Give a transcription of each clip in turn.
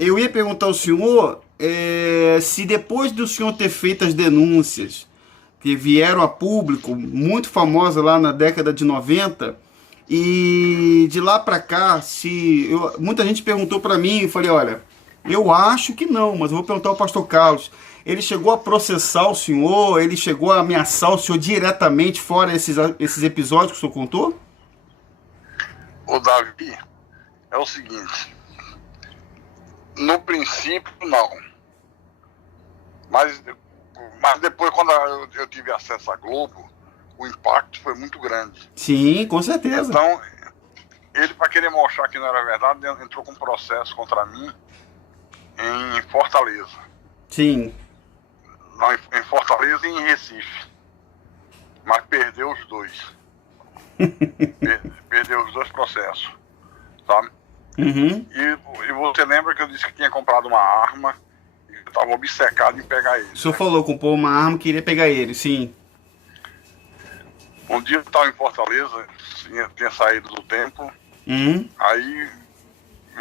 eu ia perguntar ao senhor se depois do senhor ter feito as denúncias que vieram a público, muito famosa lá na década de 90, e de lá para cá, muita gente perguntou para mim, eu falei, olha, eu acho que não, mas eu vou perguntar ao pastor Carlos. Ele chegou a processar o senhor? Ele chegou a ameaçar o senhor diretamente, fora esses episódios que o senhor contou? O Davi, é o seguinte, no princípio não, mas depois quando eu tive acesso à Globo, o impacto foi muito grande. Sim, com certeza. Então, ele, para querer mostrar que não era verdade, entrou com um processo contra mim em Fortaleza. Sim. Não, em Fortaleza e em Recife. Mas perdeu os dois. Perdeu os dois processos. Sabe? Uhum. E você lembra que eu disse que tinha comprado uma arma e eu estava obcecado em pegar ele. O senhor falou, comprou uma arma e queria pegar ele, sim. Um dia eu estava em Fortaleza, tinha saído do templo, aí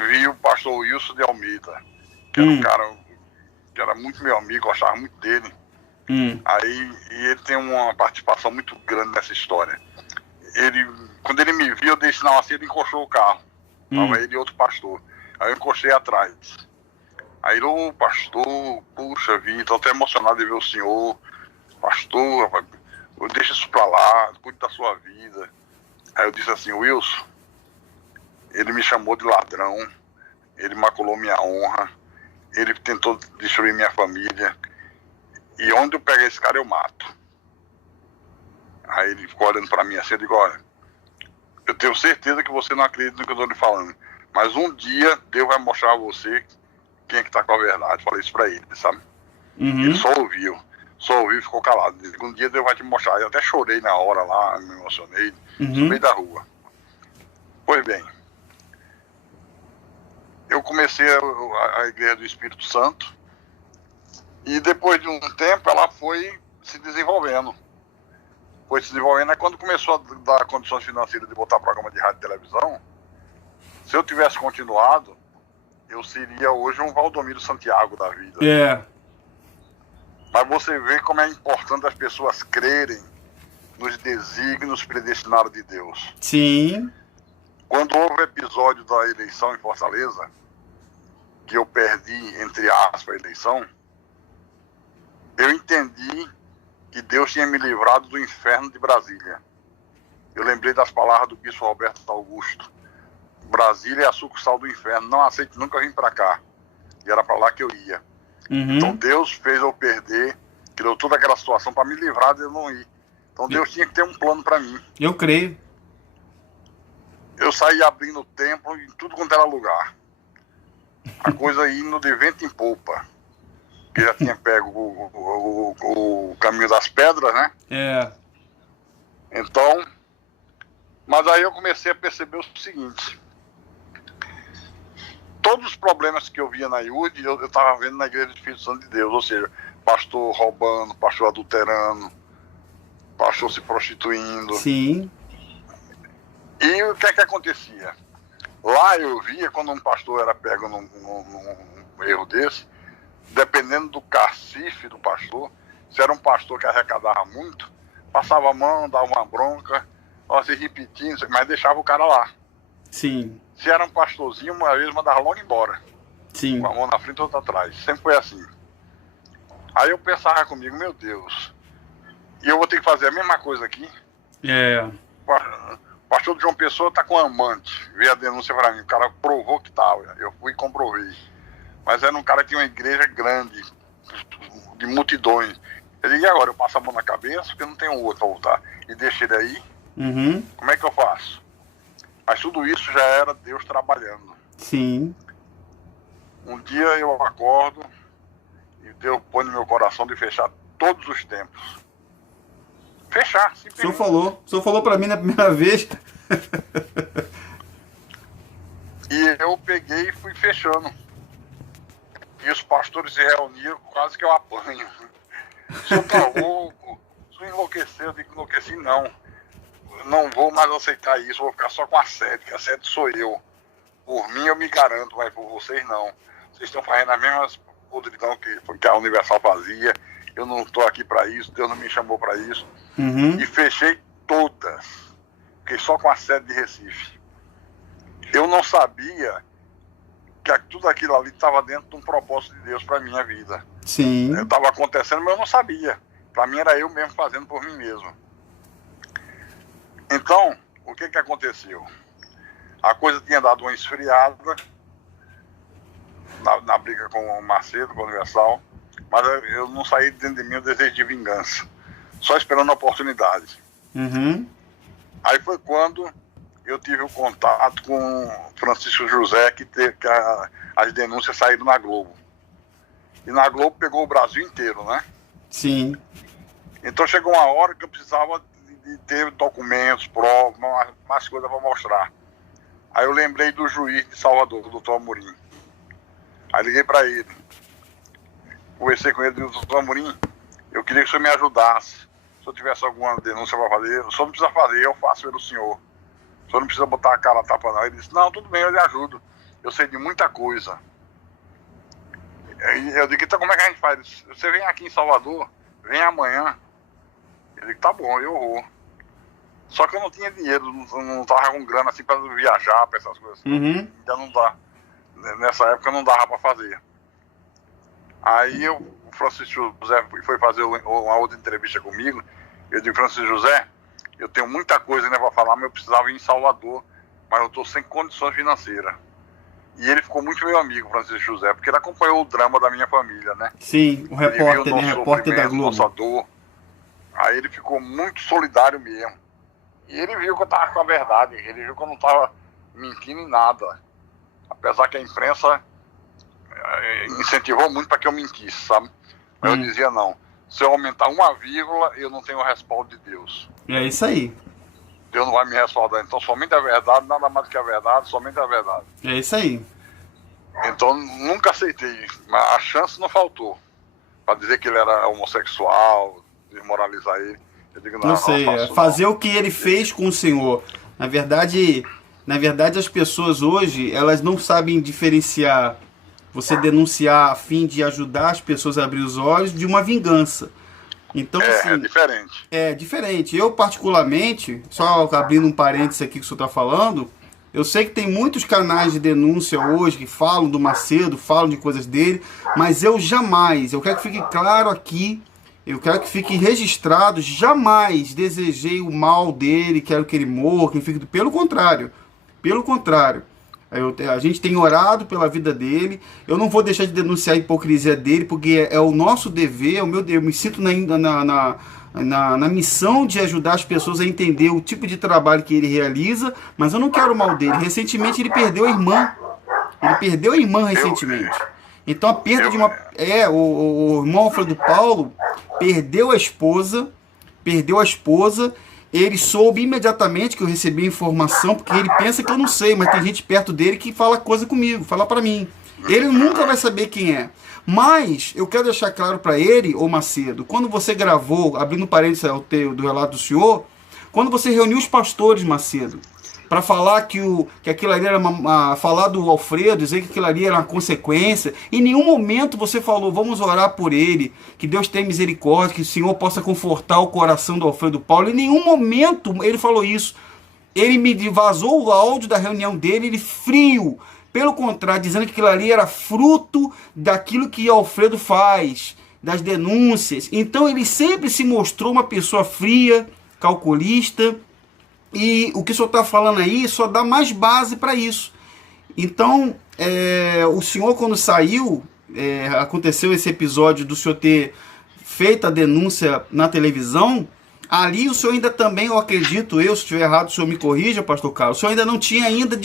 vi o pastor Wilson de Almeida, que era um cara que era muito meu amigo, eu gostava muito dele. Aí, e ele tem uma participação muito grande nessa história. Quando ele me viu, eu dei sinal assim, ele encostou o carro. Tava ele e outro pastor. Aí eu encostei atrás. Aí ele, ô pastor, puxa vida, tô até emocionado de ver o senhor. Pastor, rapaz, deixa isso pra lá, cuide da sua vida. Aí eu disse assim, Wilson, ele me chamou de ladrão, ele maculou minha honra, ele tentou destruir minha família, e onde eu pegar esse cara eu mato. Aí ele ficou olhando pra mim assim, eu digo, olha, eu tenho certeza que você não acredita no que eu tô lhe falando, mas um dia Deus vai mostrar a você quem é que tá com a verdade. Falei isso pra ele, sabe? Ele só ouviu e ficou calado. Um dia Deus vai te mostrar. Eu até chorei na hora lá, me emocionei, no meio da rua. Pois bem, eu comecei a Igreja do Espírito Santo e depois de um tempo ela foi se desenvolvendo. É quando começou a dar condições financeiras de botar programa de rádio e televisão. Se eu tivesse continuado, eu seria hoje um Valdomiro Santiago da vida. É. Mas você vê como é importante as pessoas crerem nos desígnios predestinados de Deus. Sim. Quando houve o episódio da eleição em Fortaleza, que eu perdi, entre aspas, a eleição, eu entendi que Deus tinha me livrado do inferno de Brasília. Eu lembrei das palavras do bispo Roberto Augusto. Brasília é a sucursal do inferno, não aceito nunca vir para cá. E era para lá que eu ia. Então Deus fez eu perder, criou toda aquela situação para me livrar de eu não ir. Então Deus tinha que ter um plano para mim. Eu creio. Eu saí abrindo o templo em tudo quanto era lugar. A coisa indo de vento em polpa. Que já tinha pego o caminho das pedras, né? É. Então, mas aí eu comecei a perceber o seguinte. Todos os problemas que eu via na IUD, eu estava vendo na Igreja do Espírito Santo de Deus. Ou seja, pastor roubando, pastor adulterando, pastor se prostituindo. Sim. E o que é que acontecia? Lá eu via, quando um pastor era pego num erro desse, dependendo do cacife do pastor, se era um pastor que arrecadava muito, passava a mão, dava uma bronca, se repetindo, mas deixava o cara lá. Sim. Se era um pastorzinho, uma vez mandava logo embora. Sim. Com a mão na frente e outra atrás. Sempre foi assim. Aí eu pensava comigo, meu Deus, e eu vou ter que fazer a mesma coisa aqui? É. O pastor de João Pessoa tá com amante. Veio a denúncia pra mim, o cara provou que tava. Eu fui e comprovei. Mas era um cara que tinha uma igreja grande, de multidões. Eu digo, e agora? Eu passo a mão na cabeça, porque não tem um outro pra voltar. E deixo ele aí? Como é que eu faço? Mas tudo isso já era Deus trabalhando. Sim. Um dia eu acordo e Deus põe no meu coração de fechar todos os templos. Fechar, simplesmente. O senhor falou pra mim na primeira vez. E eu peguei e fui fechando. E os pastores se reuniram, quase que eu apanho. O senhor tá louco? O senhor enlouqueceu? Eu digo, enlouqueci não. Não vou mais aceitar isso, vou ficar só com a sede, que a sede sou eu. Por mim eu me garanto, mas por vocês não. vocês estão fazendo as mesmas podridão que a Universal fazia, eu não estou aqui para isso, Deus não me chamou para isso. E fechei todas. Fiquei só com a sede de Recife. Eu não sabia que tudo aquilo ali estava dentro de um propósito de Deus para minha vida. Sim. Estava acontecendo, mas eu não sabia. Para mim era eu mesmo fazendo por mim mesmo. Então, o que aconteceu? A coisa tinha dado uma esfriada na briga com o Macedo, com o Universal, mas eu não saí dentro de mim o desejo de vingança, só esperando a oportunidade. Aí foi quando eu tive o contato com Francisco José, que as denúncias saíram na Globo. E na Globo pegou o Brasil inteiro, né? Sim. Então chegou uma hora que eu precisava de ter documentos, provas, mais coisas para mostrar. Aí eu lembrei do juiz de Salvador, o doutor Amorim. Aí liguei para ele. Conversei com ele e disse: doutor Amorim, eu queria que o senhor me ajudasse. Se eu tivesse alguma denúncia para fazer, o senhor não precisa fazer, eu faço pelo senhor. O senhor não precisa botar a cara a tapa não. Ele disse: não, tudo bem, eu lhe ajudo. Eu sei de muita coisa. Eu digo: então como é que a gente faz? Disse: você vem aqui em Salvador, vem amanhã. Ele disse: tá bom, eu vou. Só que eu não tinha dinheiro, não tava com grana assim para viajar, para essas coisas. Ainda não dá. Nessa época não dava para fazer. Aí o Francisco José foi fazer uma outra entrevista comigo. Eu disse: Francisco José, eu tenho muita coisa ainda para falar, mas eu precisava ir em Salvador, mas eu estou sem condições financeiras. E ele ficou muito meu amigo, Francisco José, porque ele acompanhou o drama da minha família, né? Sim, o repórter, né? Repórter da Globo. Nossa dor. Aí ele ficou muito solidário mesmo. E ele viu que eu estava com a verdade, ele viu que eu não estava mentindo em nada. Apesar que a imprensa incentivou muito para que eu mentisse, sabe? Mas eu dizia: não, se eu aumentar uma vírgula, eu não tenho o respaldo de Deus. É isso aí. Deus não vai me respaldar. Então somente a verdade, nada mais do que a verdade, somente a verdade. É isso aí. Então nunca aceitei, mas a chance não faltou para dizer que ele era homossexual, desmoralizar ele. Eu digo: não sei, fazer o que ele fez com o Senhor. Na verdade, as pessoas hoje, elas não sabem diferenciar você denunciar a fim de ajudar as pessoas a abrir os olhos de uma vingança. Então, assim, é diferente. É diferente. Eu, particularmente, só abrindo um parênteses aqui que o senhor está falando, eu sei que tem muitos canais de denúncia hoje que falam do Macedo, falam de coisas dele, mas eu quero que fique claro aqui, eu quero que fique registrado, jamais desejei o mal dele, quero que ele morra, que fique... Pelo contrário. A gente tem orado pela vida dele. Eu não vou deixar de denunciar a hipocrisia dele, porque é o nosso dever, é o meu dever. Eu me sinto na missão de ajudar as pessoas a entender o tipo de trabalho que ele realiza, mas eu não quero o mal dele. Recentemente ele perdeu a irmã. Recentemente. Então a perda de uma... o irmão Alfredo Paulo perdeu a esposa. Ele soube imediatamente que eu recebi a informação, porque ele pensa que eu não sei, mas tem gente perto dele que fala coisa comigo, fala pra mim. Ele nunca vai saber quem é. Mas eu quero deixar claro pra ele, ô Macedo, quando você gravou, abrindo parênteses do relato do senhor, quando você reuniu os pastores, Macedo, para falar que aquilo ali era falar do Alfredo, dizer que aquilo ali era uma consequência. Em nenhum momento você falou: vamos orar por ele, que Deus tenha misericórdia, que o Senhor possa confortar o coração do Alfredo Paulo. Em nenhum momento ele falou isso. Ele me vazou o áudio da reunião dele, ele frio. Pelo contrário, dizendo que aquilo ali era fruto daquilo que Alfredo faz, das denúncias. Então ele sempre se mostrou uma pessoa fria, calculista. E o que o senhor está falando aí só dá mais base para isso. Então, o senhor, quando saiu, aconteceu esse episódio do senhor ter feito a denúncia na televisão. Ali o senhor ainda também, eu acredito, se estiver errado, o senhor me corrija, pastor Carlos, o senhor ainda não tinha ainda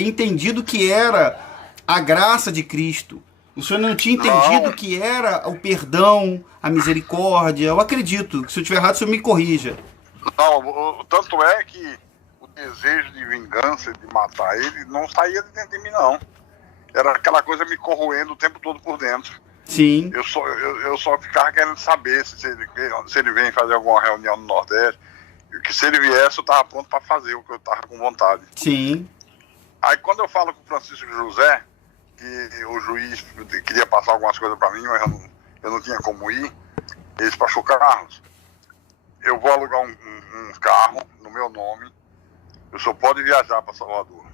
entendido o que era a graça de Cristo. O senhor não tinha entendido o que era o perdão, a misericórdia. Eu acredito. Se eu estiver errado, o senhor me corrija. Não, tanto é que o desejo de vingança, de matar ele, não saía de dentro de mim, não. Era aquela coisa me corroendo o tempo todo por dentro. Sim. Eu só ficava querendo saber se ele vem fazer alguma reunião no Nordeste, que se ele viesse eu estava pronto para fazer o que eu estava com vontade. Sim. Aí quando eu falo com o Francisco José, que o juiz queria passar algumas coisas para mim, mas eu não tinha como ir. Ele despachou: Carlos, eu vou alugar um carro no meu nome, o senhor pode viajar para Salvador.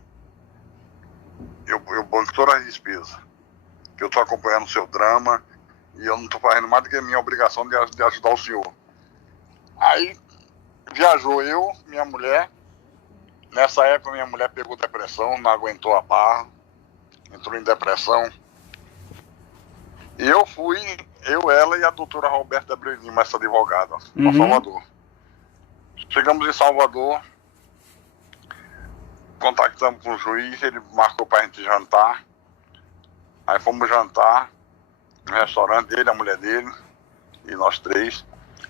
Eu banco todas as despesas, que eu estou acompanhando o seu drama e eu não estou fazendo mais do que a minha obrigação de ajudar o senhor. Aí viajou eu, minha mulher. Nessa época minha mulher pegou depressão, não aguentou a barra, entrou em depressão. E eu fui, ela e a doutora Roberta Abreu Lima, essa advogada, para Salvador. Chegamos em Salvador, contactamos com o juiz, ele marcou para a gente jantar. Aí fomos jantar no restaurante dele, a mulher dele e nós três.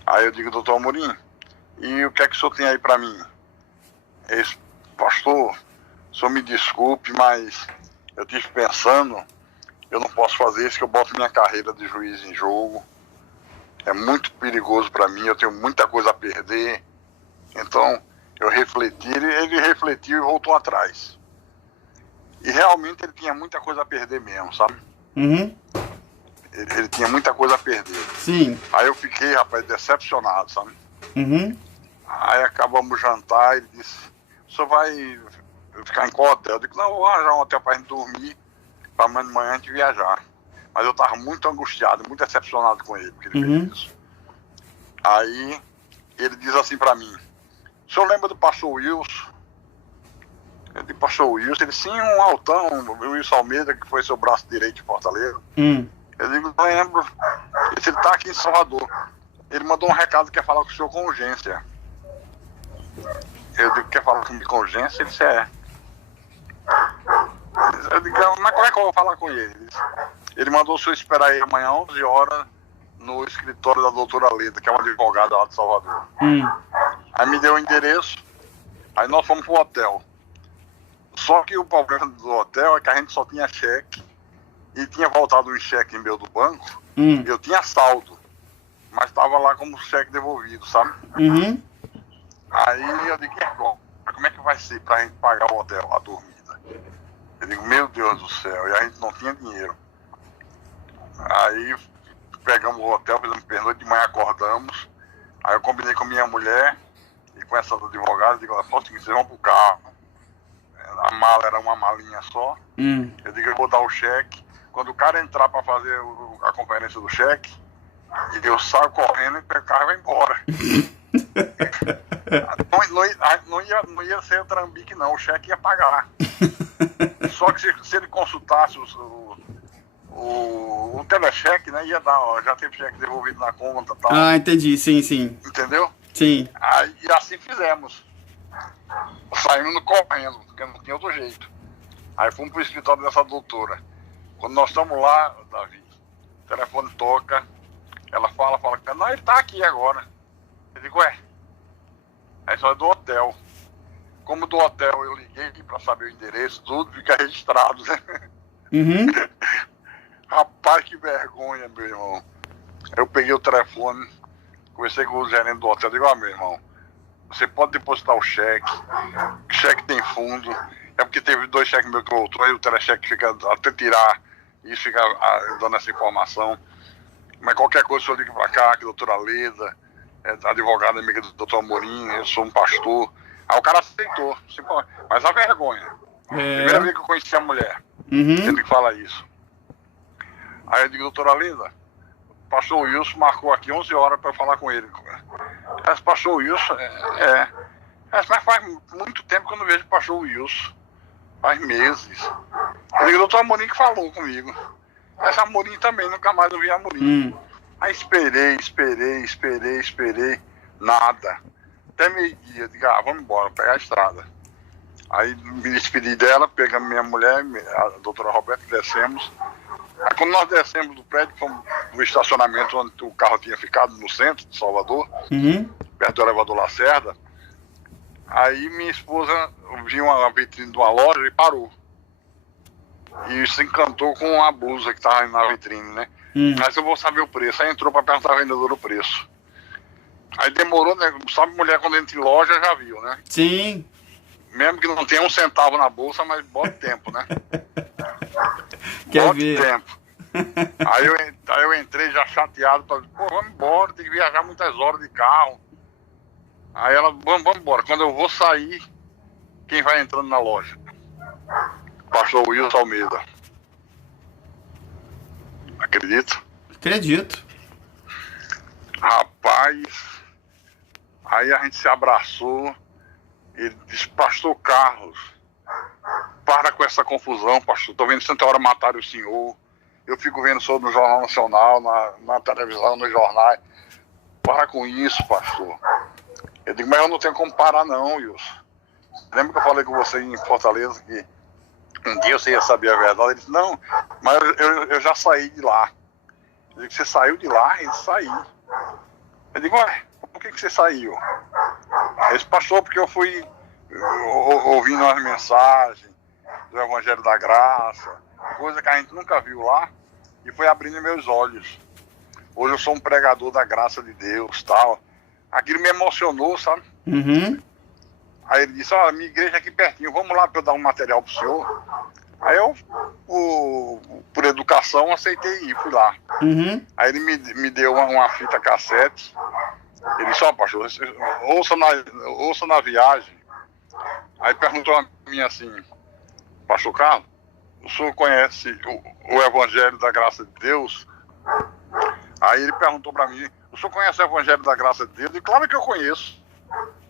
Aí eu digo: doutor Amorim, e o que é que o senhor tem aí para mim? Ele disse: pastor, o senhor me desculpe, mas eu estive pensando, eu não posso fazer isso, que eu boto minha carreira de juiz em jogo. É muito perigoso para mim, eu tenho muita coisa a perder. Então, eu refleti, ele refletiu e voltou atrás. E realmente ele tinha muita coisa a perder mesmo, sabe? Ele tinha muita coisa a perder. Sim. Aí eu fiquei, rapaz, decepcionado, sabe? Aí acabamos o jantar, ele disse: o senhor vai ficar em qual hotel? Eu digo: não, eu vou arranjar um hotel pra gente dormir, pra amanhã de manhã a gente viajar. Mas eu tava muito angustiado, muito decepcionado com ele, porque ele fez isso. Aí ele diz assim pra mim: o senhor lembra do pastor Wilson? Eu digo: pastor Wilson? Ele: sim, um altão, o Wilson Almeida, que foi seu braço direito de Fortaleza. Eu digo: lembro. Ele tá aqui em Salvador. Ele mandou um recado que quer falar com o senhor com urgência. Eu digo: quer falar comigo com urgência? Ele disse: é. Eu digo: mas como é que eu vou falar com ele? Ele mandou o senhor esperar aí amanhã 11 horas no escritório da doutora Leda, que é uma advogada lá de Salvador. Aí me deu o endereço, aí nós fomos pro hotel. Só que o problema do hotel é que a gente só tinha cheque, e tinha voltado um cheque meu do banco, eu tinha saldo, mas estava lá como cheque devolvido, sabe? Aí eu digo: e agora? Como é que vai ser pra gente pagar o hotel, a dormida? Eu digo: meu Deus do céu, e a gente não tinha dinheiro. Aí pegamos o hotel, fizemos pernoite, de manhã acordamos. Aí eu combinei com minha mulher e com essa advogada, digo: olha, só o seguinte, vocês vão pro carro. A mala era uma malinha só. Eu digo: eu vou dar o cheque. Quando o cara entrar para fazer a conferência do cheque, eu saio correndo e pego o carro e vai embora. não ia ser o trambique não, o cheque ia pagar. Só que se ele consultasse o telecheque, né, ia dar, ó, já teve cheque devolvido na conta e tal. Ah, entendi, sim. Entendeu? Sim. Aí, e assim fizemos. Saímos correndo, porque não tinha outro jeito. Aí fomos pro escritório dessa doutora. Quando nós estamos lá, Davi, o telefone toca, ela fala, não, ele tá aqui agora. Eu digo: ué, aí só é do hotel. Como do hotel eu liguei pra saber o endereço, tudo fica registrado, né? Rapaz, que vergonha, meu irmão. Eu peguei o telefone, conversei com o gerente do hotel, digo: ó, meu irmão, você pode depositar o cheque tem fundo. É porque teve 2 cheques meus que voltou, aí o telecheque fica até tirar, isso fica dando essa informação. Mas qualquer coisa, o senhor liga pra cá, que a doutora Leda, advogada amiga do doutor Amorim, eu sou um pastor. Aí o cara aceitou, mas a vergonha. Primeira vez que eu conheci a mulher, ele que fala isso. Aí eu digo: doutora Leda, o pastor Wilson marcou aqui 11 horas para eu falar com ele. Mas pastor Wilson, mas faz muito tempo que eu não vejo o pastor Wilson. Faz meses. Eu digo: doutor Amorim que falou comigo. Essa Amorim também, nunca mais eu vi a Amorim. Aí esperei. Nada. Até meio-dia, eu digo: vamos embora, pegar a estrada. Aí me despedi dela, pegamos minha mulher, a doutora Roberta, descemos. Aí quando nós descemos do prédio, fomos no estacionamento onde o carro tinha ficado, no centro de Salvador, perto do elevador Lacerda. Aí minha esposa viu uma vitrine de uma loja e parou. E se encantou com a blusa que estava na vitrine, né? Mas eu vou saber o preço. Aí entrou para perguntar ao vendedor o preço. Aí demorou, né? Sabe, mulher quando entra em loja já viu, né? Sim. Mesmo que não tenha um centavo na bolsa, mas bota tempo, né? Quer ver? Tempo. Aí eu entrei já chateado, pô, vamos embora, tem que viajar muitas horas de carro. Aí ela, vamos embora. Quando eu vou sair, quem vai entrando na loja? Pastor Wilson Almeida. Acredita? Acredito. Rapaz, aí a gente se abraçou. Ele disse, pastor Carlos, para com essa confusão, pastor. Tô vendo tanta hora matarem o senhor. Eu fico vendo o senhor no Jornal Nacional, na televisão, nos jornais. Para com isso, pastor. Eu digo, mas eu não tenho como parar não, Wilson. Lembra que eu falei com você em Fortaleza que um dia você ia saber a verdade? Ele disse, não, mas eu já saí de lá. Eu digo, você saiu de lá? Ele saiu. Eu digo, ué, por que você saiu? Ele disse, pastor, porque eu fui ouvindo as mensagens do Evangelho da Graça, coisa que a gente nunca viu lá, e foi abrindo meus olhos. Hoje eu sou um pregador da graça de Deus, tal. Aquilo me emocionou, sabe? Uhum. Aí ele disse, minha igreja é aqui pertinho, vamos lá para eu dar um material pro senhor. Aí eu, por educação, aceitei ir, fui lá. Uhum. Aí ele me deu uma fita cassete. Ele disse, pastor, ouça na viagem. Aí perguntou a mim assim, pastor Carlos, o senhor conhece o Evangelho da Graça de Deus? Aí ele perguntou para mim, o senhor conhece o Evangelho da Graça de Deus? E claro que eu conheço.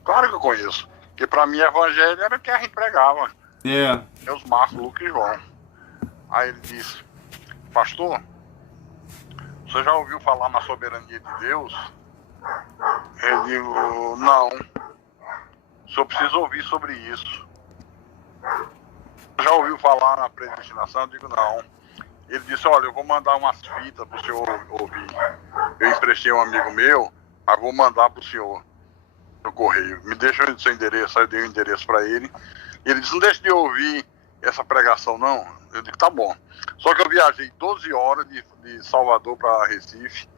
Claro que eu conheço. Porque para mim Evangelho era o que a gente pregava. Yeah. É os Marcos, Lucas e João. Aí ele disse, pastor, você já ouviu falar na soberania de Deus? Eu digo, não. O senhor precisa ouvir sobre isso. Já ouviu falar na predestinação? Eu digo, não. Ele disse, olha, eu vou mandar umas fitas para o senhor ouvir. Eu emprestei um amigo meu, mas vou mandar para o senhor no correio. Me deixa o seu endereço. Aí eu dei o endereço para ele. E ele disse, não deixe de ouvir essa pregação, não. Eu digo, tá bom. Só que eu viajei 12 horas de Salvador para Recife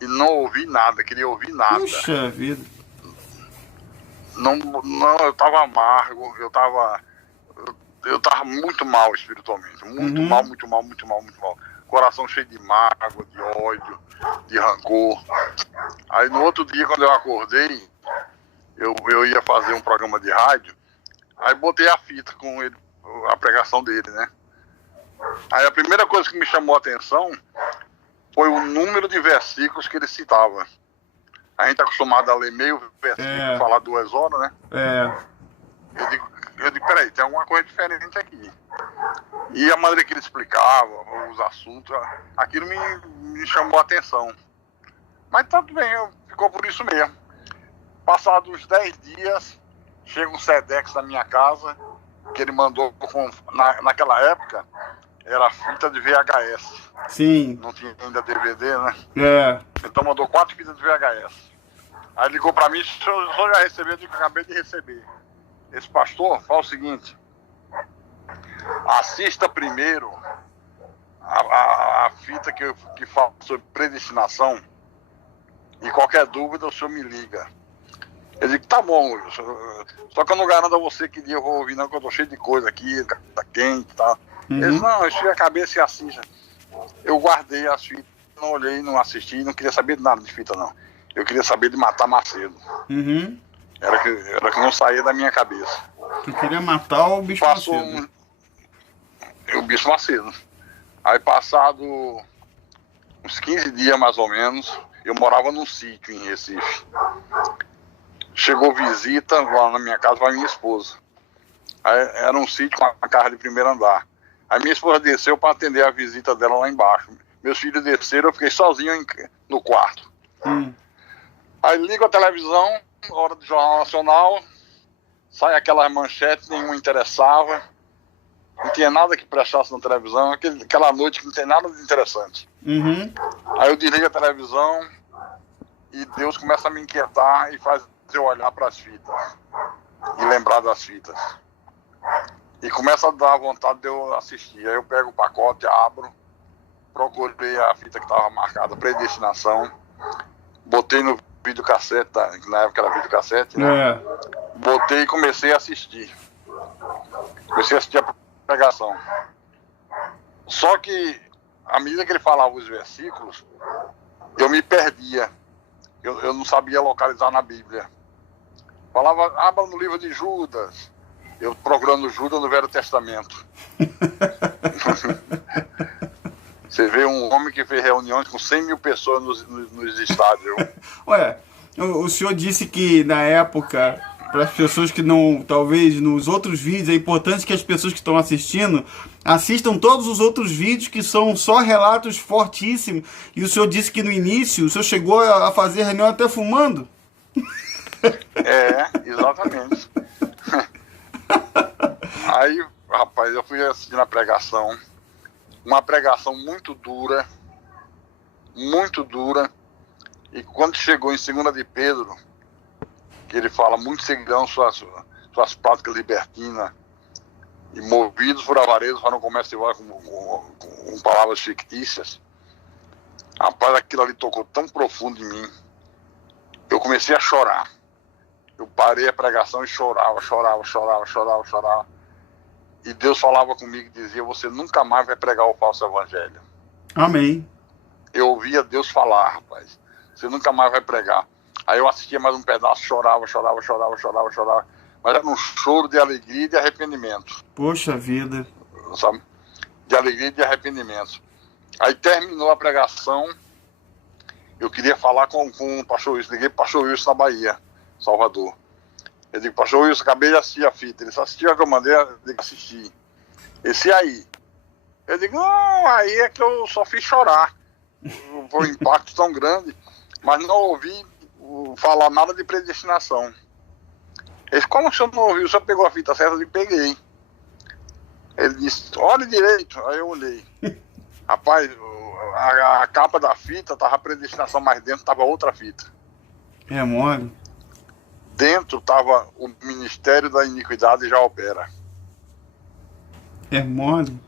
e não ouvi nada, queria ouvir nada. Puxa vida. Não, eu tava amargo, eu tava muito mal espiritualmente, muito mal, muito mal, muito mal, muito mal. Coração cheio de mágoa, de ódio, de rancor. Aí no outro dia, quando eu acordei, eu ia fazer um programa de rádio, aí botei a fita com ele, a pregação dele, né? Aí a primeira coisa que me chamou a atenção foi o número de versículos que ele citava. A gente é acostumado a ler meio versículo, falar 2 horas, né? Eu digo, peraí, tem alguma coisa diferente aqui. E a maneira que ele explicava, os assuntos, aquilo me chamou a atenção. Mas tudo bem, ficou por isso mesmo. Passados uns 10 dias, chega um Sedex na minha casa, que ele mandou, naquela época, era fita de VHS. Sim. Não tinha ainda DVD, né? Então mandou 4 fitas de VHS. Aí ligou pra mim, o senhor já recebeu? Eu digo que acabei de receber. Esse pastor fala o seguinte, assista primeiro a fita que fala sobre predestinação e qualquer dúvida o senhor me liga. Eu digo, tá bom, só que eu não garanto a você que dia eu vou ouvir não, que eu tô cheio de coisa aqui, tá quente e tal. Ele disse, não, esfria a cabeça e assista. Eu guardei as fitas, não olhei, não assisti, não queria saber de nada de fita não. Eu queria saber de matar Macedo. Era que não saía da minha cabeça. Tu queria matar o bicho Macedo. O bicho Macedo. Aí passado uns 15 dias mais ou menos, eu morava num sítio em Recife. Chegou visita lá na minha casa para minha esposa. Aí, era um sítio com a casa de primeiro andar. Aí minha esposa desceu para atender a visita dela lá embaixo. Meus filhos desceram, eu fiquei sozinho no quarto. Aí ligo a televisão, hora do Jornal Nacional, sai aquelas manchetes, nenhuma interessava, não tinha nada que prestasse na televisão, aquela noite que não tem nada de interessante. Aí eu desligo a televisão e Deus começa a me inquietar e faz eu olhar para as fitas e lembrar das fitas. E começa a dar vontade de eu assistir. Aí eu pego o pacote, abro, procurei a fita que estava marcada, predestinação, botei no videocassete, na época era videocassete, né? Botei e comecei a assistir. Comecei a assistir a pregação. Só que, à medida que ele falava os versículos, eu me perdia. Eu não sabia localizar na Bíblia. Falava, abra no livro de Judas. Eu procurando Judas no Velho Testamento. Você vê um homem que fez reuniões com 100 mil pessoas nos estádios. Ué, o senhor disse que na época, para as pessoas que não, talvez nos outros vídeos, é importante que as pessoas que estão assistindo assistam todos os outros vídeos que são só relatos fortíssimos. E o senhor disse que no início o senhor chegou a fazer reunião até fumando. Exatamente. Aí, rapaz, eu fui assistir a pregação. Uma pregação muito dura. E quando chegou em 2 de Pedro, que ele fala, muito seguirão suas práticas libertinas e movidos por avareza para não começar com palavras fictícias. Rapaz, aquilo ali tocou tão profundo em mim. Eu comecei a chorar. Eu parei a pregação e chorava. E Deus falava comigo e dizia, você nunca mais vai pregar o falso evangelho. Amém. Eu ouvia Deus falar, rapaz. Você nunca mais vai pregar. Aí eu assistia mais um pedaço, chorava. Mas era um choro de alegria e de arrependimento. Poxa vida. Sabe? De alegria e de arrependimento. Aí terminou a pregação. Eu queria falar com o pastor Wilson. Liguei pro pastor Wilson na Bahia, Salvador. Eu digo, pastor Wilson, acabei de assistir a fita. Ele assistiu a que eu mandei, eu digo, assisti. Esse aí. Eu digo, não, aí é que eu só fiz chorar. Foi um impacto tão grande, mas não ouvi falar nada de predestinação. Ele disse, como o senhor não ouviu? O senhor pegou a fita certa? Eu digo, peguei. Ele disse, olhe direito. Aí eu olhei. Rapaz, a capa da fita tava a predestinação, mas dentro tava outra fita. É mole. Dentro tava o Ministério da Iniquidade já opera. É mole.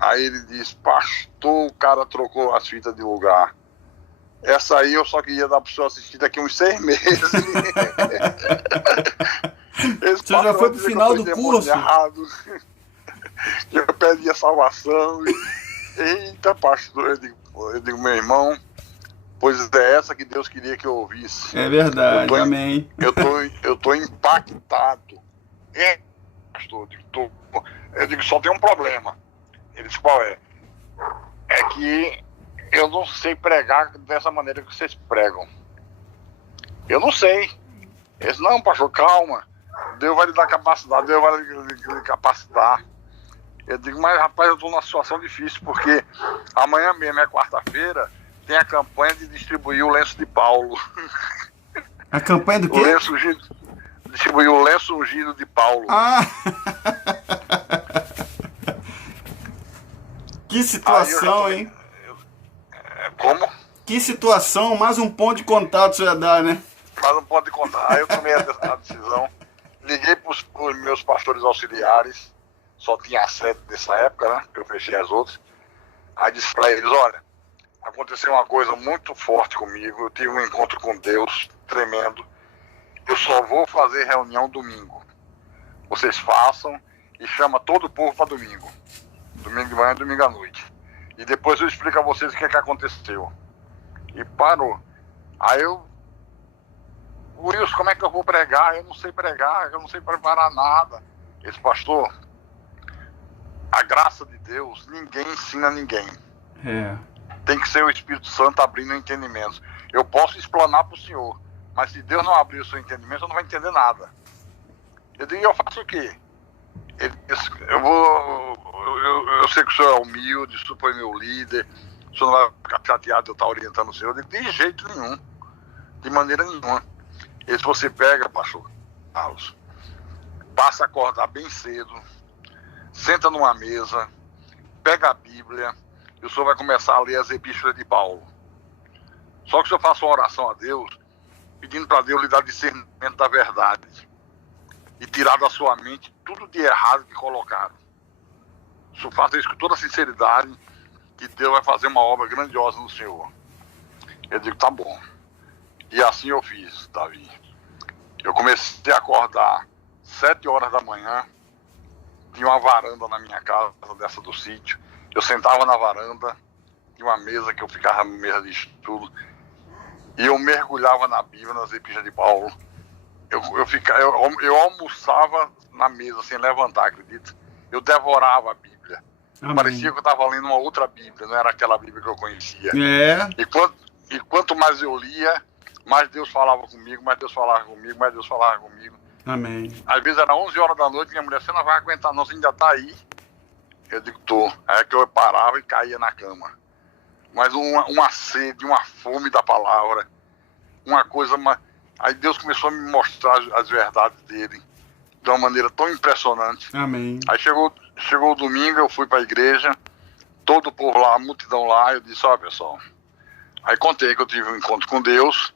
Aí ele disse, pastor, o cara trocou as fitas de lugar. Essa aí eu só queria dar pro senhor assistir daqui uns 6 meses. Você já foi pro final do curso? Eu pedi a salvação. Eita, pastor, eu digo, meu irmão, pois é essa que Deus queria que eu ouvisse. É verdade, amém. Eu tô impactado. Pastor, eu digo, só tem um problema. Ele disse, qual é? É que eu não sei pregar dessa maneira que vocês pregam. Eu não sei. Ele disse, não, pastor, calma. Deus vai lhe dar capacidade, Deus vai lhe capacitar. Eu digo, mas rapaz, eu estou numa situação difícil, porque amanhã mesmo é quarta-feira, tem a campanha de distribuir o lenço de Paulo. A campanha do quê? Distribuir o lenço ungido de Paulo. Ah! Que situação, hein? Como? Que situação, mais um ponto de contato você ia dar, né? Mais um ponto de contato. Aí eu tomei a decisão. Liguei para os meus pastores auxiliares. Só tinha 7 nessa época, né? Eu fechei as outras. Aí disse para eles, olha, aconteceu uma coisa muito forte comigo. Eu tive um encontro com Deus tremendo. Eu só vou fazer reunião domingo. Vocês façam e chama todo o povo para domingo. Domingo de manhã e domingo à noite. E depois eu explico a vocês o que é que aconteceu. E parou. Aí eu... Wilson, como é que eu vou pregar? Eu não sei pregar, eu não sei preparar nada. Esse pastor, a graça de Deus, ninguém ensina ninguém. Tem que ser o Espírito Santo abrindo o entendimento. Eu posso explanar para o senhor, mas se Deus não abrir o seu entendimento, eu não vai entender nada. Eu digo, eu faço o quê? Ele disse, eu sei que o senhor é humilde, o senhor foi meu líder, o senhor não vai ficar chateado de eu estar orientando o senhor. Eu digo, de jeito nenhum, de maneira nenhuma. E se você pega, pastor Carlos, passa a acordar bem cedo, senta numa mesa, pega a Bíblia, e o senhor vai começar a ler as epístolas de Paulo. Só que o senhor faça uma oração a Deus, pedindo para Deus lhe dar discernimento da verdade e tirar da sua mente tudo de errado que colocaram. O senhor faça isso com toda sinceridade, que Deus vai fazer uma obra grandiosa no senhor. Eu digo, tá bom. E assim eu fiz, Davi. Eu comecei a acordar 7 horas da manhã, tinha uma varanda na minha casa, dessa do sítio, eu sentava na varanda, de uma mesa que eu ficava na mesa de estudo, e eu mergulhava na Bíblia, nas epístolas de Paulo. Eu almoçava na mesa sem levantar, acredita? Eu devorava a Bíblia. Amém. Parecia que eu estava lendo uma outra Bíblia, não era aquela Bíblia que eu conhecia. É. E quanto mais eu lia, mais Deus falava comigo, mais Deus falava comigo, mais Deus falava comigo. Amém. Às vezes era 11 horas da noite, minha mulher, você não vai aguentar não, você ainda está aí. Eu digo, tô. Aí é que eu parava e caía na cama. Mas uma sede, uma fome da palavra, uma coisa... Aí Deus começou a me mostrar as verdades dele de uma maneira tão impressionante. Amém. Aí chegou o domingo, eu fui para a igreja, todo o povo lá, a multidão lá, eu disse, ó pessoal, aí contei que eu tive um encontro com Deus,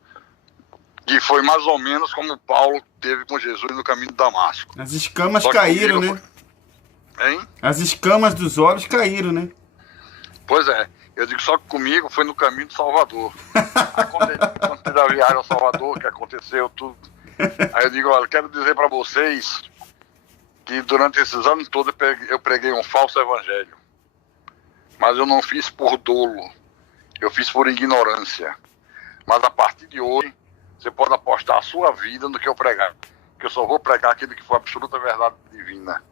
que foi mais ou menos como Paulo teve com Jesus no caminho de Damasco. As escamas caíram, né? Hein? As escamas dos olhos caíram, né? Pois é. Eu digo, só que comigo foi no caminho do Salvador. Aí contei da viagem ao Salvador, que aconteceu tudo. Aí eu digo, olha, quero dizer para vocês que durante esses anos todos eu preguei um falso evangelho. Mas eu não fiz por dolo, eu fiz por ignorância. Mas a partir de hoje, você pode apostar a sua vida no que eu pregar. Que eu só vou pregar aquilo que for absoluta verdade divina.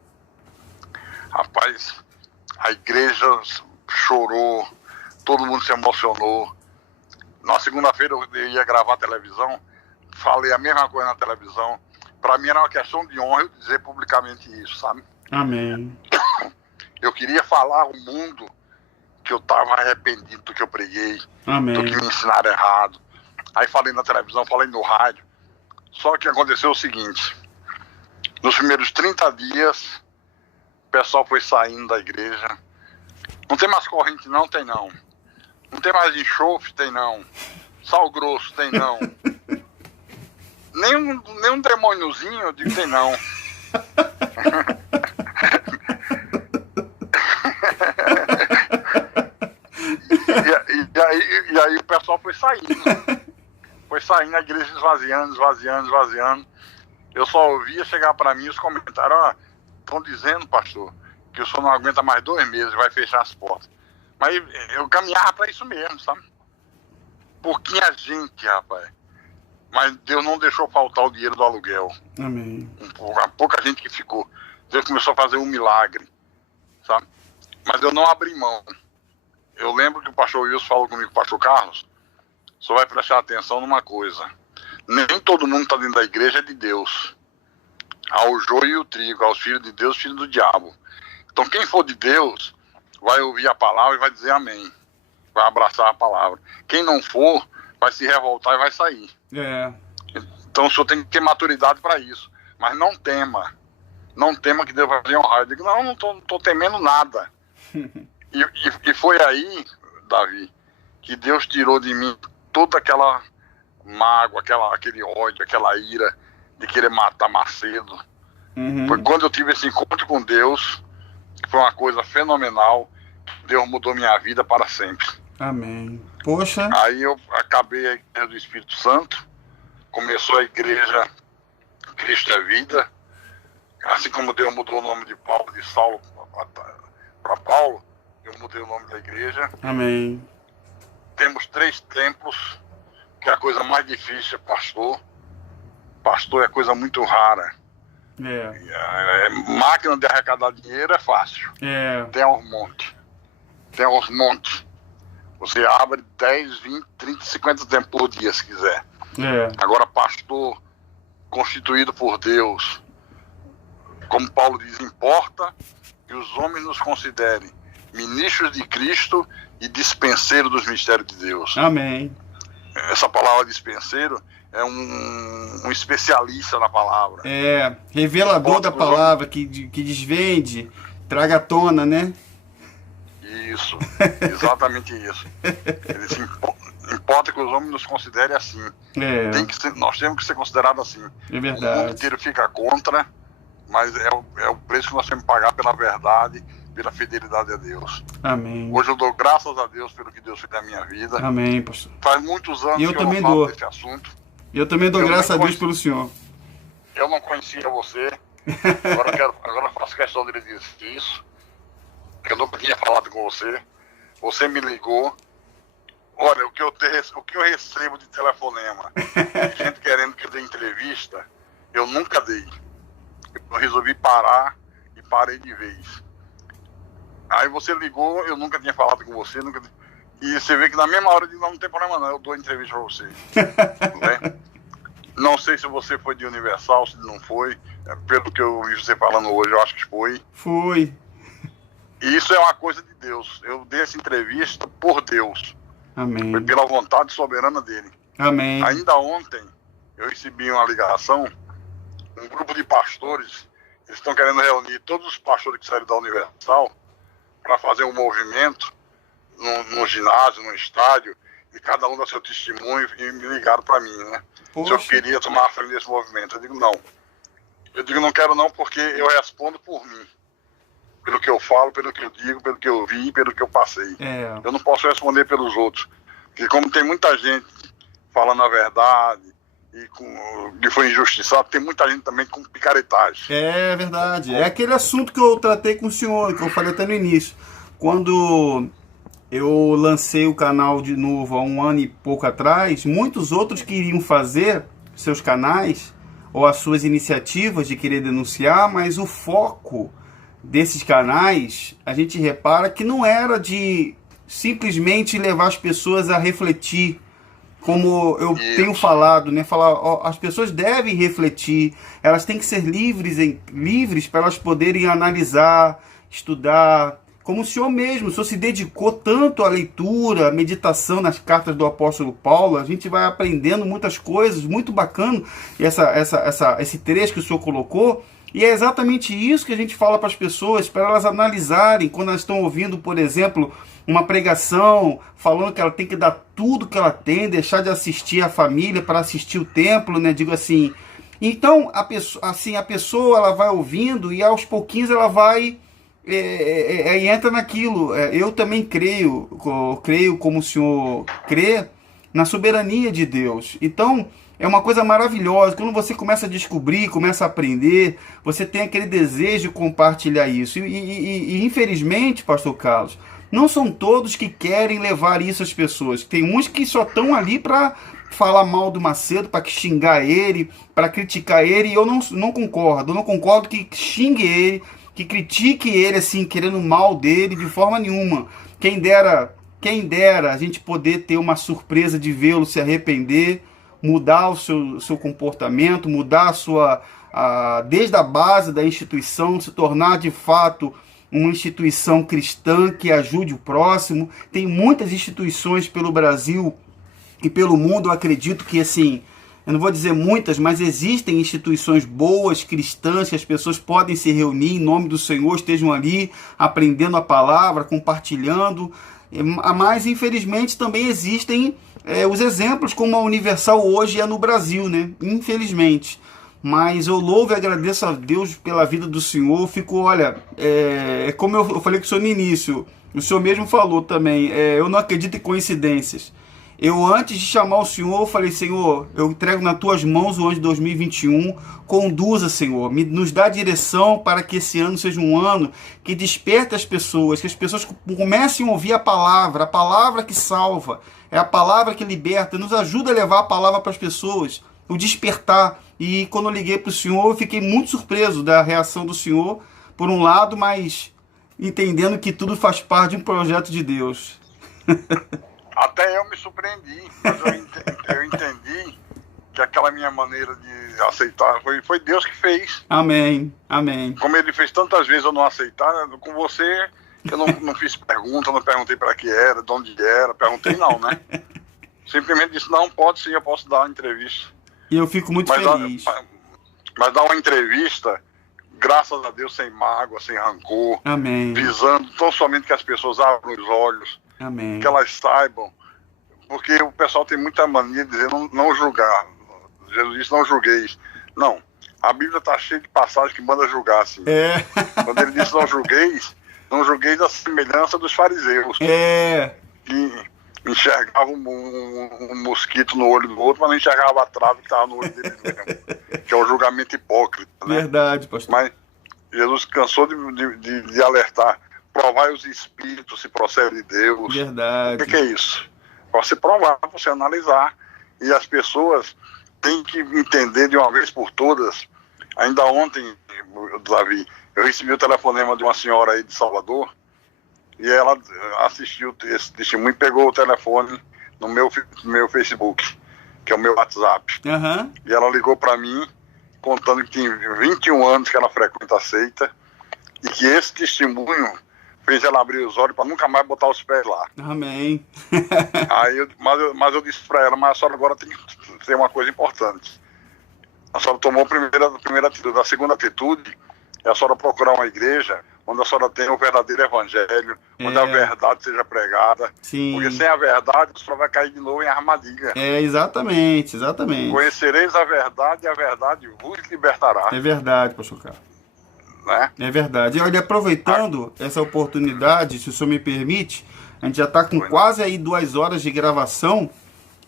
Rapaz, a igreja chorou, todo mundo se emocionou. Na segunda-feira eu ia gravar a televisão, falei a mesma coisa na televisão. Para mim era uma questão de honra eu dizer publicamente isso, sabe? Amém. Eu queria falar ao mundo que eu estava arrependido do que eu preguei, amém, do que me ensinaram errado. Aí falei na televisão, falei no rádio. Só que aconteceu o seguinte, nos primeiros 30 dias, o pessoal foi saindo da igreja. Não tem mais corrente não? Tem não. Não tem mais enxofre? Tem não. Sal grosso? Tem não. Nem um demôniozinho? Eu digo, tem não. E aí o pessoal foi saindo. Foi saindo, a igreja esvaziando. Eu só ouvia chegar para mim os comentários, ó, estão dizendo, pastor, que o senhor não aguenta mais 2 meses, vai fechar as portas. Mas eu caminhava para isso mesmo, sabe? Pouquinha gente, rapaz. Mas Deus não deixou faltar o dinheiro do aluguel. Amém. A pouca gente que ficou. Deus começou a fazer um milagre, sabe? Mas eu não abri mão. Eu lembro que o pastor Wilson falou comigo, o pastor Carlos, só vai prestar atenção numa coisa. Nem todo mundo está dentro da igreja é de Deus. Há o joio e o trigo, aos filhos de Deus, filhos do diabo. Então quem for de Deus vai ouvir a palavra e vai dizer amém. Vai abraçar a palavra. Quem não for, vai se revoltar e vai sair. É. Então o senhor tem que ter maturidade para isso. Mas não tema. Não tema que Deus vai lhe honrar. Eu digo, não tô temendo nada. E foi aí, Davi, que Deus tirou de mim toda aquela mágoa, aquele ódio, aquela ira de querer matar Macedo. Uhum. Foi quando eu tive esse encontro com Deus, que foi uma coisa fenomenal. Deus mudou minha vida para sempre. Amém. Poxa. Aí eu acabei a igreja do Espírito Santo, começou a igreja Cristo é Vida, assim como Deus mudou o nome de Paulo, de Saulo para Paulo, eu mudei o nome da igreja. Amém. Temos 3 templos, que é a coisa mais difícil, pastor. Pastor é coisa muito rara. Máquina de arrecadar dinheiro é fácil. Tem aos montes. Você abre 10, 20, 30, 50 tempos por dia, se quiser. Agora, pastor constituído por Deus, como Paulo diz, importa que os homens nos considerem ministros de Cristo e dispenseiros dos mistérios de Deus. Amém. Essa palavra dispenseiro é um especialista na palavra. Revelador da palavra, que desvende, traga à tona, né? Isso, exatamente isso. Importa que os homens nos considerem assim. Nós temos que ser considerados assim. É verdade. O mundo inteiro fica contra, mas é o preço que nós temos que pagar pela verdade, pela fidelidade a Deus. Amém. Hoje eu dou graças a Deus pelo que Deus fez na minha vida. Amém, pastor. Faz muitos anos que eu não falo desse assunto. Eu também dou graças a Deus pelo senhor. Eu não conhecia você. Agora eu faço questão dele dizer isso. que eu nunca tinha falado com você. Você me ligou. Olha, o que eu recebo de telefonema, de gente querendo que eu dê entrevista, eu nunca dei. Eu resolvi parar e parei de vez. Aí você ligou, eu nunca tinha falado com você, e você vê que na mesma hora eu digo, não tem problema não, eu dou entrevista pra você. Né? Não sei se você foi de Universal, se não foi. Pelo que eu vi você falando hoje, eu acho que foi. Foi. E isso é uma coisa de Deus. Eu dei essa entrevista por Deus. Amém. Foi pela vontade soberana dele. Amém. Ainda ontem, eu recebi uma ligação, um grupo de pastores, eles estão querendo reunir todos os pastores que saíram da Universal para fazer um movimento no ginásio, no estádio, e cada um dá seu testemunho, e me ligaram para mim, né? Poxa. Se eu queria tomar a frente desse movimento. Eu digo, não. Eu digo, não quero não, porque eu respondo por mim. Pelo que eu falo, pelo que eu digo, pelo que eu vi, pelo que eu passei. Eu não posso responder pelos outros. Porque como tem muita gente falando a verdade e que foi injustiçado, tem muita gente também com picaretagem. É verdade. É aquele assunto que eu tratei com o senhor, que eu falei até no início. Quando eu lancei o canal de novo há 1 ano e pouco atrás, muitos outros queriam fazer seus canais ou as suas iniciativas de querer denunciar, mas o foco desses canais, a gente repara que não era de simplesmente levar as pessoas a refletir, como eu tenho falado, né? Falar, ó, as pessoas devem refletir, elas têm que ser livres para elas poderem analisar, estudar, como o senhor mesmo, o senhor se dedicou tanto à leitura, à meditação nas cartas do apóstolo Paulo, a gente vai aprendendo muitas coisas, muito bacana, esse trecho que o senhor colocou. E é exatamente isso que a gente fala para as pessoas, para elas analisarem, quando elas estão ouvindo, por exemplo, uma pregação, falando que ela tem que dar tudo que ela tem, deixar de assistir a família para assistir o templo, né? Digo assim. Então, a pessoa ela vai ouvindo e aos pouquinhos ela vai entra naquilo. Eu também creio como o senhor crê, na soberania de Deus. Então, é uma coisa maravilhosa. Quando você começa a descobrir, começa a aprender, você tem aquele desejo de compartilhar isso. E infelizmente, pastor Carlos, não são todos que querem levar isso às pessoas. Tem uns que só estão ali para falar mal do Macedo, para xingar ele, para criticar ele, e eu não concordo. Eu não concordo que xingue ele, que critique ele, assim, querendo o mal dele, de forma nenhuma. Quem dera a gente poder ter uma surpresa de vê-lo se arrepender, mudar o seu comportamento, mudar desde a base da instituição, se tornar de fato uma instituição cristã que ajude o próximo. Tem muitas instituições pelo Brasil e pelo mundo, eu acredito que, assim, eu não vou dizer muitas, mas existem instituições boas, cristãs, que as pessoas podem se reunir em nome do Senhor, estejam ali aprendendo a palavra, compartilhando. Mas, infelizmente, também existem os exemplos, como a Universal hoje é no Brasil, né? Infelizmente. Mas eu louvo e agradeço a Deus pela vida do senhor. Fico, olha, como eu falei com o senhor no início, o senhor mesmo falou também, eu não acredito em coincidências. Eu, antes de chamar o senhor, falei, Senhor, eu entrego nas tuas mãos o ano de 2021, conduza, Senhor, nos dá direção para que esse ano seja um ano que desperte as pessoas, que as pessoas comecem a ouvir a palavra que salva, é a palavra que liberta, nos ajuda a levar a palavra para as pessoas, o despertar. E quando eu liguei para o senhor, eu fiquei muito surpreso da reação do senhor, por um lado, mas entendendo que tudo faz parte de um projeto de Deus. Até eu me surpreendi, mas eu entendi que aquela minha maneira de aceitar foi Deus que fez. Amém, amém. Como ele fez tantas vezes eu não aceitar, com você eu não fiz pergunta, não perguntei para que era, de onde era, perguntei não, né? Simplesmente disse, não, pode sim, eu posso dar uma entrevista. E eu fico muito feliz. Mas dar uma entrevista, graças a Deus, sem mágoa, sem rancor. Amém. Visando tão somente que as pessoas abram os olhos. Amém. Que elas saibam, porque o pessoal tem muita mania de dizer não julgar. Jesus disse, não julgueis. Não, a Bíblia está cheia de passagens que manda julgar, assim. Quando ele disse não julgueis a semelhança dos fariseus. Que enxergavam um mosquito no olho do outro, mas não enxergava a trave que estava no olho dele mesmo. Que é o julgamento hipócrita, né? Verdade, pastor. Mas Jesus cansou de alertar. provar os espíritos se procede de Deus. Verdade. O que é isso? Para você provar, para você analisar. E as pessoas têm que entender de uma vez por todas. Ainda ontem, Davi, eu recebi o telefonema de uma senhora aí de Salvador, e ela assistiu esse testemunho e pegou o telefone no meu Facebook, que é o meu WhatsApp. Uhum. E ela ligou para mim, contando que tem 21 anos que ela frequenta a seita, e que esse testemunho fez ela abrir os olhos para nunca mais botar os pés lá. Amém. Mas eu disse para ela, mas a senhora agora tem que ter uma coisa importante. A senhora tomou a primeira atitude. A segunda atitude é a senhora procurar uma igreja onde a senhora tenha o verdadeiro evangelho, onde a verdade seja pregada. Sim. Porque sem a verdade, a senhora vai cair de novo em armadilha. Exatamente. Conhecereis a verdade e a verdade vos libertará. É verdade, pastor Carlos. Né? É verdade. E olha, aproveitando essa oportunidade, se o senhor me permite, a gente já está com quase aí 2 horas de gravação,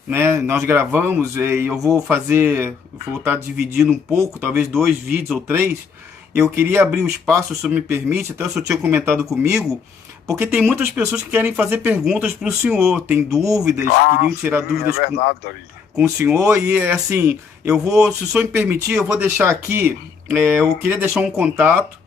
né? Nós gravamos e eu vou estar dividindo um pouco, talvez 2 vídeos ou 3. Eu queria abrir o espaço, se o senhor me permite, até o senhor tinha comentado comigo, porque tem muitas pessoas que querem fazer perguntas para o senhor, tem dúvidas, queriam tirar dúvidas com o senhor, e assim, se o senhor me permitir, eu vou deixar aqui, eu queria deixar um contato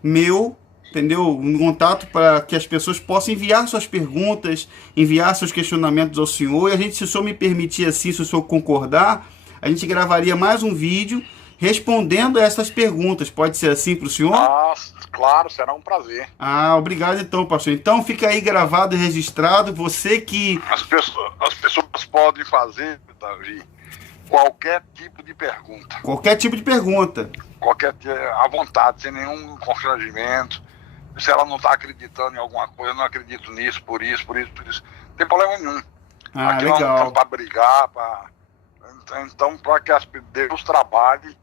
meu, entendeu? Um contato para que as pessoas possam enviar suas perguntas, enviar seus questionamentos ao senhor, e a gente, se o senhor me permitir assim, se o senhor concordar, a gente gravaria mais um vídeo respondendo a essas perguntas. Pode ser assim para o senhor? Claro, será um prazer. Obrigado então, pastor. Então fica aí gravado e registrado, você que... As pessoas podem fazer, Davi, qualquer tipo de pergunta. Qualquer tipo de pergunta. À vontade, sem nenhum constrangimento. Se ela não está acreditando em alguma coisa, eu não acredito nisso, por isso. Não tem problema nenhum. Aqui legal. Nós não estamos para brigar, então para que Deus trabalhe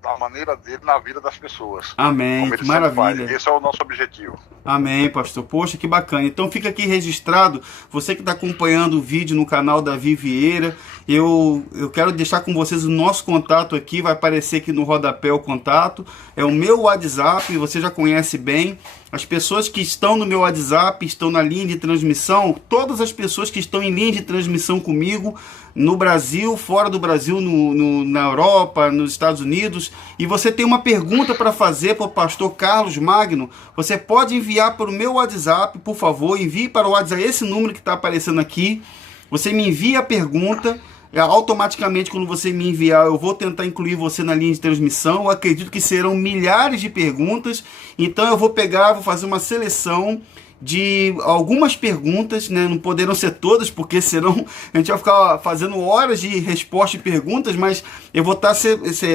da maneira dele na vida das pessoas. Amém, que maravilha. Esse é o nosso objetivo. Amém, pastor. Poxa, que bacana. Então fica aqui registrado, você que está acompanhando o vídeo no canal Davi Vieira, eu quero deixar com vocês o nosso contato aqui, vai aparecer aqui no rodapé o contato, é o meu WhatsApp, você já conhece bem. As pessoas que estão no meu WhatsApp, estão na linha de transmissão, todas as pessoas que estão em linha de transmissão comigo, no Brasil, fora do Brasil, na Europa, nos Estados Unidos, e você tem uma pergunta para fazer para o pastor Carlos Magno, você pode enviar para o meu WhatsApp, por favor, envie para o WhatsApp, esse número que está aparecendo aqui, você me envia a pergunta, automaticamente quando você me enviar, eu vou tentar incluir você na linha de transmissão. Eu acredito que serão milhares de perguntas, então eu vou fazer uma seleção de algumas perguntas, né? Não poderão ser todas, porque senão a gente vai ficar fazendo horas de resposta e perguntas, mas eu vou estar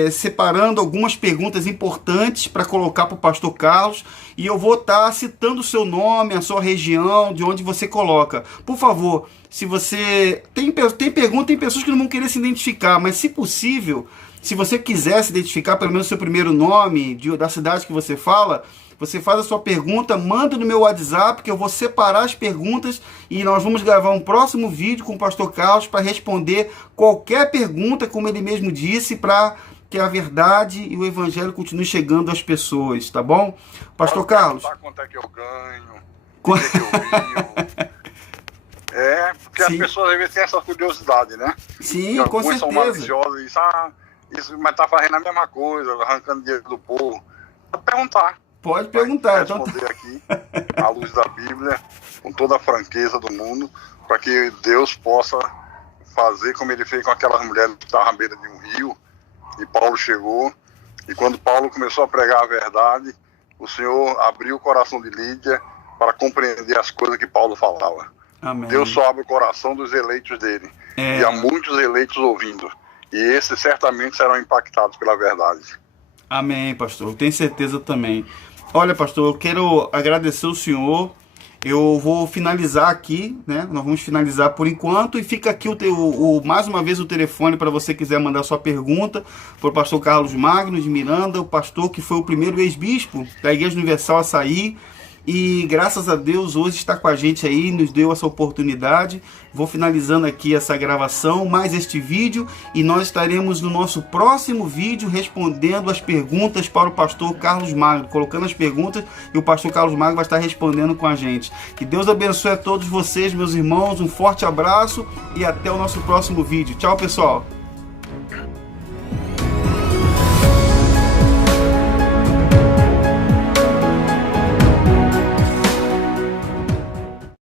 separando algumas perguntas importantes para colocar para o pastor Carlos, e eu vou estar citando o seu nome, a sua região, de onde você coloca. Por favor, se você tem pergunta, tem pessoas que não vão querer se identificar, mas se possível, se você quiser se identificar, pelo menos o seu primeiro nome, da cidade que você fala, você faz a sua pergunta, manda no meu WhatsApp, que eu vou separar as perguntas e nós vamos gravar um próximo vídeo com o pastor Carlos para responder qualquer pergunta, como ele mesmo disse, para que a verdade e o evangelho continuem chegando às pessoas, tá bom? Pastor Carlos. Quanto é que eu ganho? Quanto é que eu vivo? Porque as pessoas às vezes têm essa curiosidade, né? Sim, com certeza. São maliciosas e dizem, mas tá fazendo a mesma coisa, arrancando dinheiro do povo. Pode perguntar. Pode perguntar. Responder aqui, à luz da Bíblia, com toda a franqueza do mundo, para que Deus possa fazer como ele fez com aquelas mulheres que estavam à beira de um rio, e Paulo chegou, e quando Paulo começou a pregar a verdade, o Senhor abriu o coração de Lídia para compreender as coisas que Paulo falava. Amém. Deus só abre o coração dos eleitos dele, e há muitos eleitos ouvindo, e esses certamente serão impactados pela verdade. Amém, pastor, eu tenho certeza também. Olha, pastor, eu quero agradecer o senhor. Eu vou finalizar aqui, né? Nós vamos finalizar por enquanto. E fica aqui mais uma vez o telefone para você quiser mandar sua pergunta para o pastor Carlos Magno de Miranda, o pastor que foi o primeiro ex-bispo da Igreja Universal Açaí. e graças a Deus hoje está com a gente aí, nos deu essa oportunidade. Vou finalizando aqui essa gravação, mais este vídeo, e nós estaremos no nosso próximo vídeo respondendo as perguntas para o pastor Carlos Magno, colocando as perguntas, e o pastor Carlos Magno vai estar respondendo com a gente. Que Deus abençoe a todos vocês, meus irmãos, um forte abraço e até o nosso próximo vídeo. Tchau, pessoal!